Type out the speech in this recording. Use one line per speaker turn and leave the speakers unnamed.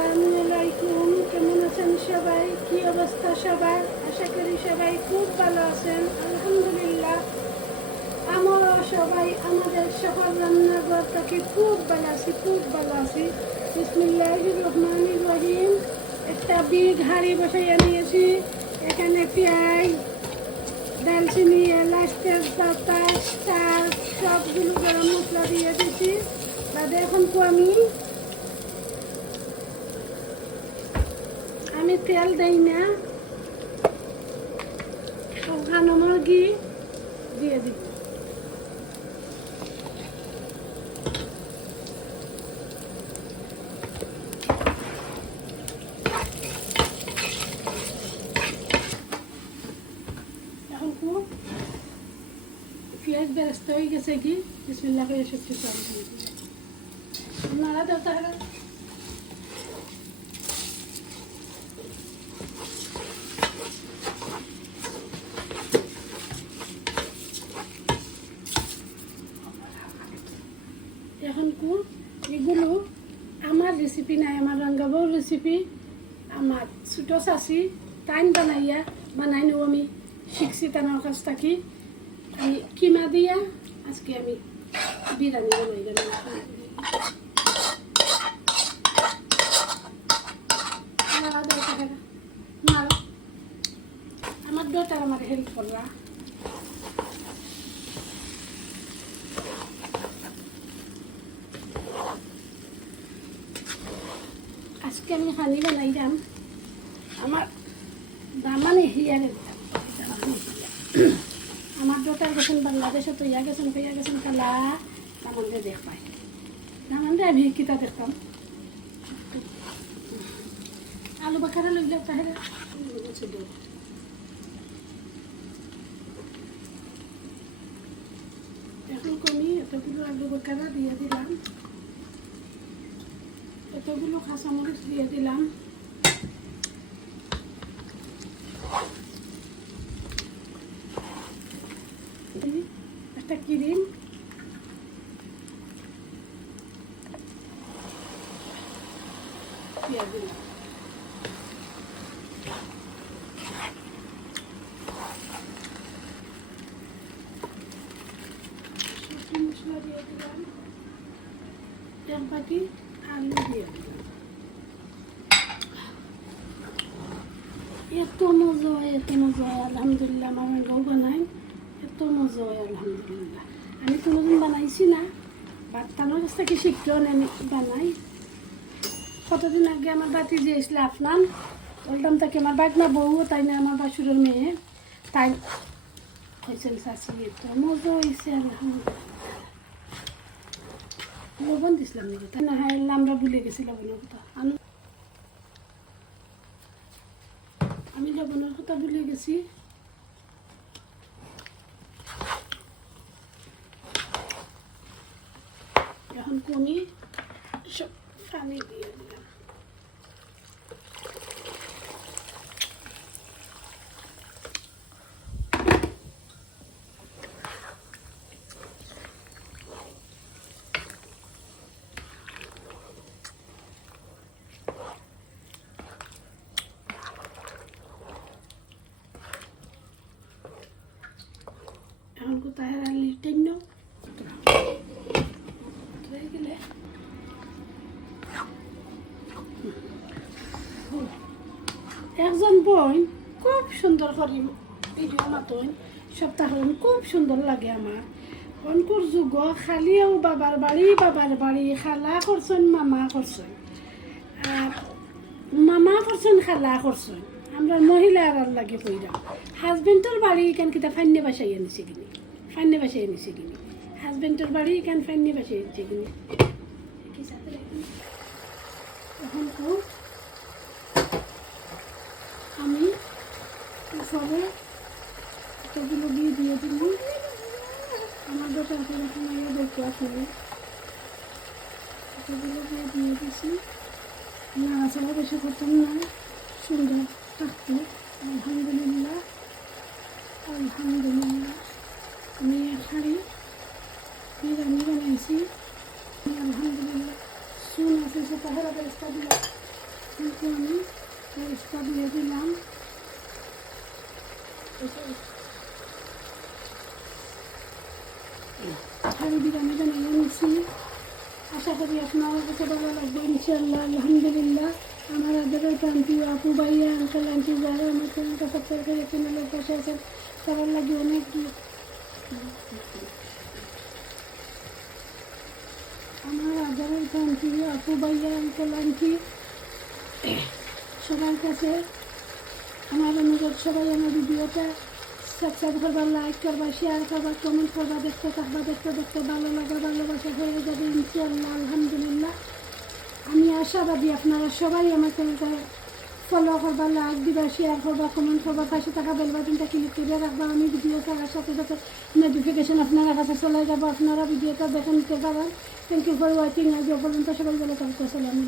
আলাইকুম। কেমন আছেন সবাই? কি অবস্থা সবার? আশা করি সবাই খুব ভালো আছেন। আলহামদুলিল্লাহ। আমরাও সবাই আমাদের সকল রান্নাঘর থেকে খুব ভালো আছি, খুব ভালো আছি। বিসমিল্লাহ রহমান রহিম। একটা বিগ হাঁড়ি বসাইয়া নিয়েছি। এখানে পেঁয়াজ দালচিনি এলাচ, তেজপাতা, স্টার, সবগুলো গরম মশলা দিয়ে দিচ্ছি বাদে এখন তো আমি আমি তেল দেই না। শুকানো মুরগি। দিয়ে খুব পেঁয়াজ বেরেস্তা হয়ে গেছে কি? বিসমিল্লা করে চাল। আপনারা দাও তাহলে এখন কু এগুলো আমার রেসিপি নাই আমার রঙ্গাবর রেসিপি আমার ছোটো চাচি, টাইম বানাইয়া, বানাই নেব আমি শিখছি তানোর কাছ থাকি। আমি কিমা দিয়া? আজকে আমি বিরিয়ানি বানাই আমার ডটার আমার হেল্প করলা আজকে আমি হানি বানাইলাম আমার দামানে হিয়ারে আমার ডটার গেছেন, বাংলাদেশে তো ইয়া গেছেন, কইয়া গেছেন খালা দামানরে দেখ পাই দামানরে আমি কিতা দেখতাম আলু বাখারা লইলে তাহলে এখন কমি এতগুলো আলু বাখারা দিয়ে দিলাম। এতগুলো কাঁচামরিচ দিয়ে দিলাম একটা ক্রিম দিয়ে দিলাম শুকনো মশলা দিয়ে দিলাম এক এত মজা হয়, এত মজা হয়, আলহামদুলিল্লাহ আমার গৌ বানাই এত মজা হয়, আলহামদুলিল্লাহ। আমি কোনোদিন বানাইছি না বাচ্চানোর কাছ থেকে শিখতেও আমি বানাই? কতদিন আগে আমার বাতি যে এসলে আপনার বলতাম তাকে, আমার বাগনা বউ, তাই না, আমার বাসুরের মেয়ে? তাই হয়েছেন শাশি তো মজা হয়েছে, আলহামদুলিল্লাহ। লবণ দিছিলাম না হ্যাঁ আমরা ভুলে গেছি লবণের কথা। আমি আমি লবণের কথা ভুলে গেছি। এখন কমি সব পানি দিয়ে দিলাম এখন কোথায় লিটেন হয়ে গেলে একজন বোন, খুব সুন্দর করি ভিডিও মাতন। সপ্তাহ খুব সুন্দর লাগে আমার। অনকুর যুগ, খালিও বাবার বাড়ি বাবার বাড়ি, খালা করছেন, মামা করছেন। আর মামা করছেন, খালা করছেন। আমরা মহিলা আর লাগে কইরা হাজবেন্ডের বাড়ি এখান কিতা ফান্নে বাসাই আনিছে কিনি? ফান্নে বাসাই আনিছে কিনি? হাজবেন্ডের বাড়ি এখান ফান্নে বাসাই আনিছে কিনি? এখন খুব আমি উপরে এতগুলো দিয়ে দিয়ে দিল। আমার দোকান থেকে সময় দেখতে আসলে এতগুলো দিয়ে দিয়ে দিছি। নাড়াচাড়া বেশি করতাম না। সুন্দর থাকতো। আলহামদুলিল্লাহ। আলহামদুলিল্লাহ। আমি এখানে বিরিয়ানি বানাইছি আলহামদুলিল্লাহ শুন আছে সে তাহলে ব্যবস্থা দিলাম। কিন্তু আমি রেস্তা দিয়ে দিলাম। হাড়ি বিরিয়ানি বানিয়ে নিয়েছি আশা করি আপনার কাছে ভালো লাগবে ইনশাল্লাহ আলহামদুলিল্লাহ, আমার আদরের প্রান্তি আপু ভাইয়া আঙ্কেল আন্টি যারা আমার চ্যানেলটা সাবস্ক্রাইব করে চ্যানেলের পাশে আছেন, সবার লাগে অনেক আমার আদরের প্রান্তি আপু ভাইয়া আঙ্কেল আন্টি সবার কাছে আমার অনুরোধ সবাই আমার ভিডিওটা সাবস্ক্রাইব করবা লাইক করবা শেয়ার করবা কমেন্ট করবা, দেখতে থাকবা, দেখতে দেখতে ভালো লাগা ভালোবাসা হয়ে যাবে ইনশাল্লাহ আলহামদুলিল্লাহ। আমি আশাবাদী আপনারা সবাই চ্যানেলটা ফলো করবা লাইক দিবা শেয়ার করবা কমেন্ট করবা, পাশে থাকা বেল বাটনটা ক্লিক করে রাখবা। আমি ভিডিও ছাড়ার সাথে সাথে নোটিফিকেশন আপনারা কাছে চলে যাব, আপনারা ভিডিওটা দেখে নিতে পারেন। থ্যাংক ইউ ফর ওয়াচিং আজ পর্যন্ত সবাই ভালো থাকতে আসসালামু